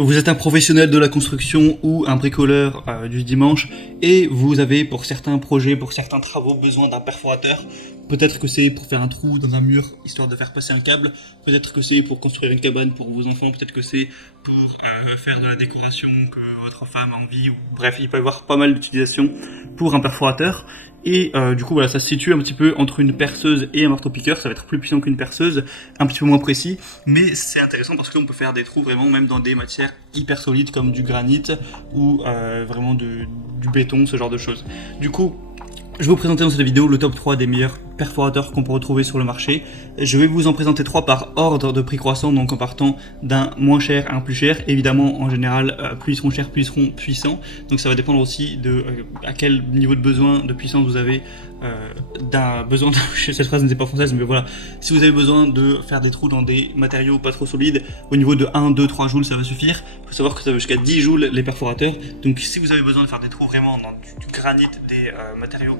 Vous êtes un professionnel de la construction ou un bricoleur du dimanche et vous avez pour certains projets, pour certains travaux besoin d'un perforateur. Peut-être que c'est pour faire un trou dans un mur histoire de faire passer un câble, peut-être que c'est pour construire une cabane pour vos enfants, peut-être que c'est pour faire de la décoration que votre femme a envie, ou bref, il peut y avoir pas mal d'utilisations pour un perforateur. Et du coup voilà, ça se situe un petit peu entre une perceuse et un marteau-piqueur. Ça va être plus puissant qu'une perceuse, un petit peu moins précis, mais c'est intéressant parce que là on peut faire des trous vraiment même dans des matières hyper solides comme du granit ou vraiment du béton, ce genre de choses. Du coup, je vais vous présenter dans cette vidéo le top 3 des meilleurs perforateurs qu'on peut retrouver sur le marché. Je vais vous en présenter 3 par ordre de prix croissant, donc en partant d'un moins cher à un plus cher. Évidemment, en général, plus ils seront chers, plus ils seront puissants. Donc ça va dépendre aussi de à quel niveau de besoin de puissance vous avez. Cette phrase n'était pas française, mais voilà. Si vous avez besoin de faire des trous dans des matériaux pas trop solides, au niveau de 1, 2, 3 joules, ça va suffire. Il faut savoir que ça va jusqu'à 10 joules les perforateurs. Donc si vous avez besoin de faire des trous vraiment dans du granit, des matériaux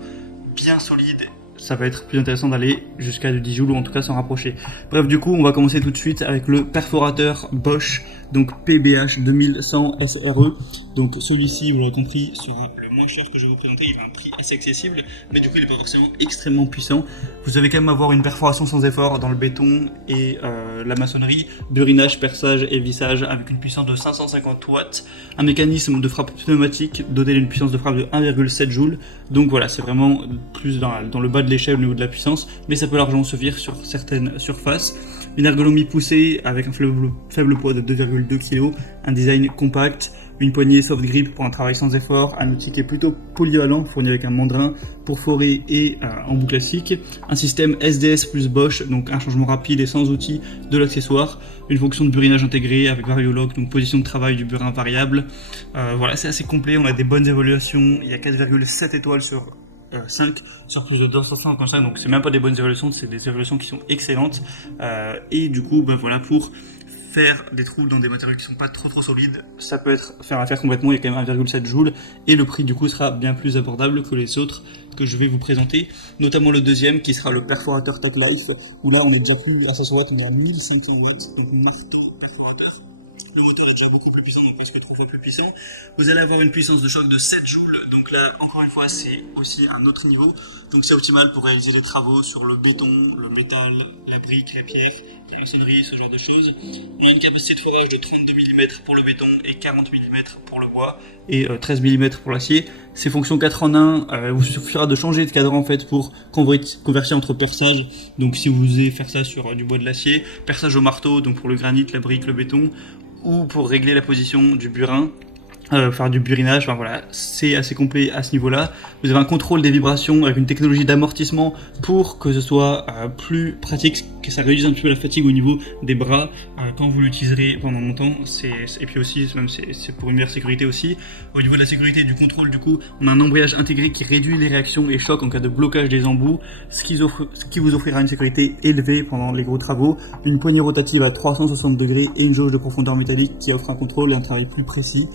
bien solides, ça va être plus intéressant d'aller jusqu'à du 10 joules ou en tout cas s'en rapprocher. Bref, du coup, on va commencer tout de suite avec le perforateur Bosch, donc PBH 2100 SRE. Donc celui-ci, vous l'avez compris, sera le moins cher que je vais vous présenter. Il a un prix assez accessible, mais du coup, il n'est pas forcément extrêmement puissant. Vous allez quand même avoir une perforation sans effort dans le béton et la maçonnerie, burinage, perçage et vissage avec une puissance de 550 watts, un mécanisme de frappe pneumatique doté d'une puissance de frappe de 1,7 joules. Donc voilà, c'est vraiment plus dans le bas de l'échelle au niveau de la puissance, mais ça peut largement suffire sur certaines surfaces. Une ergonomie poussée avec un faible poids de 2,2 kg, un design compact, une poignée soft grip pour un travail sans effort, un outil qui est plutôt polyvalent, fourni avec un mandrin pour forer et embout classique, un système SDS plus Bosch, donc un changement rapide et sans outils de l'accessoire, une fonction de burinage intégrée avec VarioLock, donc position de travail du burin variable. Voilà, c'est assez complet, on a des bonnes évaluations, il y a 4,7 étoiles sur 5 sur plus de 260 comme ça, donc c'est même pas des bonnes évaluations, c'est des évaluations qui sont excellentes. Et du coup, voilà, pour faire des trous dans des matériaux qui sont pas trop solides, ça peut être faire affaire complètement. Il y a quand même 1,7 joules et le prix du coup sera bien plus abordable que les autres que je vais vous présenter, notamment le deuxième qui sera le perforateur Tech Life, où là on est déjà plus à 500 watts mais à 1500 watts, donc marteau perforateur. Le moteur est déjà beaucoup plus puissant, donc presque 3 fois plus puissant. Vous allez avoir une puissance de choc de 7 joules, donc là, encore une fois, c'est aussi un autre niveau. Donc c'est optimal pour réaliser des travaux sur le béton, le métal, la brique, les pierres, la maçonnerie, ce genre de choses. On a une capacité de forage de 32 mm pour le béton et 40 mm pour le bois, et 13 mm pour l'acier. Ces fonctions 4 en 1, vous suffira de changer de cadran en fait pour convertir entre perçage, donc si vous voulez faire ça sur du bois de l'acier, perçage au marteau, donc pour le granit, la brique, le béton, ou pour régler la position du burin, faire du burinage, enfin voilà, c'est assez complet à ce niveau-là. Vous avez un contrôle des vibrations avec une technologie d'amortissement pour que ce soit plus pratique, que ça réduise un petit peu la fatigue au niveau des bras quand vous l'utiliserez pendant longtemps. Et puis aussi, même c'est pour une meilleure sécurité aussi. Au niveau de la sécurité et du contrôle, du coup, on a un embrayage intégré qui réduit les réactions et chocs en cas de blocage des embouts, ce qui vous offrira une sécurité élevée pendant les gros travaux, une poignée rotative à 360 degrés et une jauge de profondeur métallique qui offre un contrôle et un travail plus précis.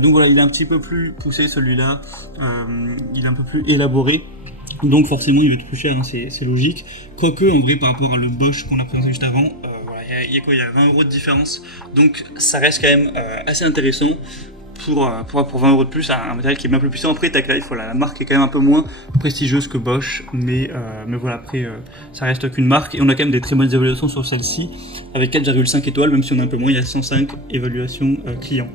Donc voilà, il est un petit peu plus poussé celui-là, il est un peu plus élaboré, donc forcément il va être plus cher, hein, c'est logique. Quoique en vrai par rapport à le Bosch qu'on a présenté juste avant, voilà, il y a 20 € de différence, donc ça reste quand même assez intéressant pour 20 € de plus, un matériel qui est bien plus puissant. Après Tech Life, voilà, la marque est quand même un peu moins prestigieuse que Bosch, mais voilà, après ça reste qu'une marque et on a quand même des très bonnes évaluations sur celle-ci avec 4,5 étoiles, même si on a un peu moins, il y a 105 évaluations clients.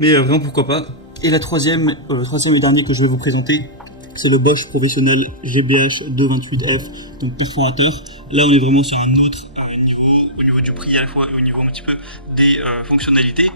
Mais vraiment pourquoi pas. Et la troisième et dernier que je vais vous présenter, c'est le Bosch professionnel GBH 228F, donc perforateur. Là on est vraiment sur un autre niveau, au niveau du prix à la fois et au niveau un petit peu des fonctionnalités.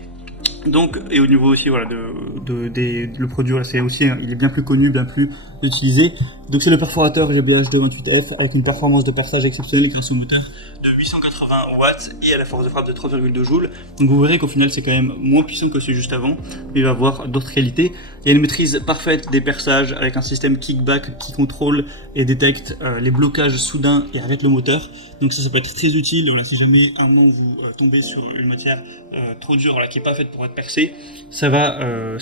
Donc, et au niveau aussi voilà, le produit, c'est aussi, il est bien plus connu, bien plus utilisé. Donc c'est le perforateur GBH 228F avec une performance de perçage exceptionnelle grâce au moteur de 880 watts et à la force de frappe de 3,2 joules. Donc vous verrez qu'au final c'est quand même moins puissant que celui juste avant, mais il va avoir d'autres qualités. Il y a une maîtrise parfaite des perçages avec un système kickback qui contrôle et détecte les blocages soudains et arrête le moteur. Donc ça peut être très utile. Voilà, si jamais à un moment vous tombez sur une matière trop dure, voilà, qui n'est pas faite pour être percée, ça va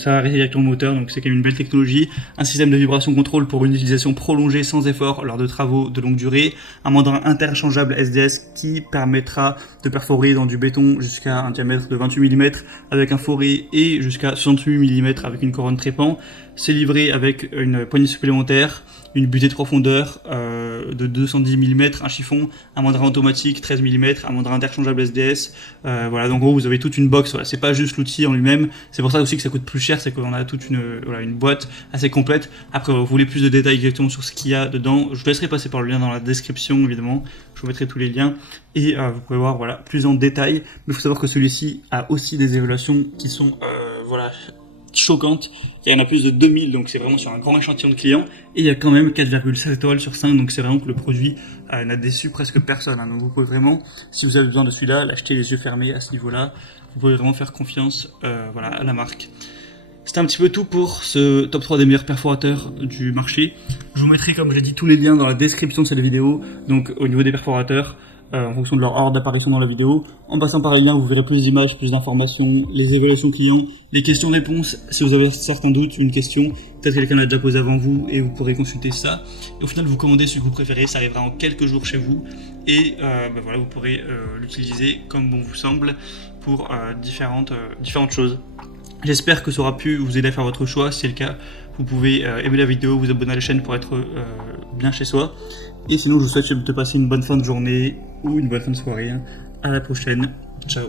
arrêter directement le moteur. Donc c'est quand même une belle technologie. Un système de vibration contrôle pour une utilisation prolongée sans effort lors de travaux de longue durée. Un mandrin interchangeable SDS qui permettra permettra de perforer dans du béton jusqu'à un diamètre de 28 mm avec un forêt et jusqu'à 68 mm avec une couronne trépant. C'est livré avec une poignée supplémentaire, une butée de profondeur de 210 mm, un chiffon, un mandrin automatique 13 mm, un mandrin interchangeable SDS. Voilà, donc en gros vous avez toute une box. Voilà, c'est pas juste l'outil en lui-même. C'est pour ça aussi que ça coûte plus cher, c'est qu'on a toute une boîte assez complète. Après, vous voulez plus de détails exactement sur ce qu'il y a dedans, je vous laisserai passer par le lien dans la description évidemment. Je vous mettrai tous les liens et vous pouvez voir voilà plus en détail. Mais il faut savoir que celui-ci a aussi des évaluations qui sont voilà choquantes. Il y en a plus de 2000, donc c'est vraiment sur un grand échantillon de clients. Et il y a quand même 4,7 étoiles sur 5, donc c'est vraiment que le produit n'a déçu presque personne. Hein. Donc vous pouvez vraiment, si vous avez besoin de celui-là, l'acheter les yeux fermés à ce niveau-là. Vous pouvez vraiment faire confiance voilà, à la marque. C'était un petit peu tout pour ce top 3 des meilleurs perforateurs du marché. Je vous mettrai, comme je l'ai dit, tous les liens dans la description de cette vidéo. Donc au niveau des perforateurs, en fonction de leur ordre d'apparition dans la vidéo. En passant par les liens, vous verrez plus d'images, plus d'informations, les évaluations clients, les questions-réponses. Si vous avez certains doutes, une question, peut-être quelqu'un l'a déjà posé avant vous et vous pourrez consulter ça. Et au final, vous commandez celui que vous préférez, ça arrivera en quelques jours chez vous. Et voilà, vous pourrez l'utiliser comme bon vous semble pour différentes choses. J'espère que ça aura pu vous aider à faire votre choix. Si c'est le cas, vous pouvez aimer la vidéo, vous abonner à la chaîne pour être bien chez soi. Et sinon, je vous souhaite de passer une bonne fin de journée ou une bonne fin de soirée. À la prochaine. Ciao.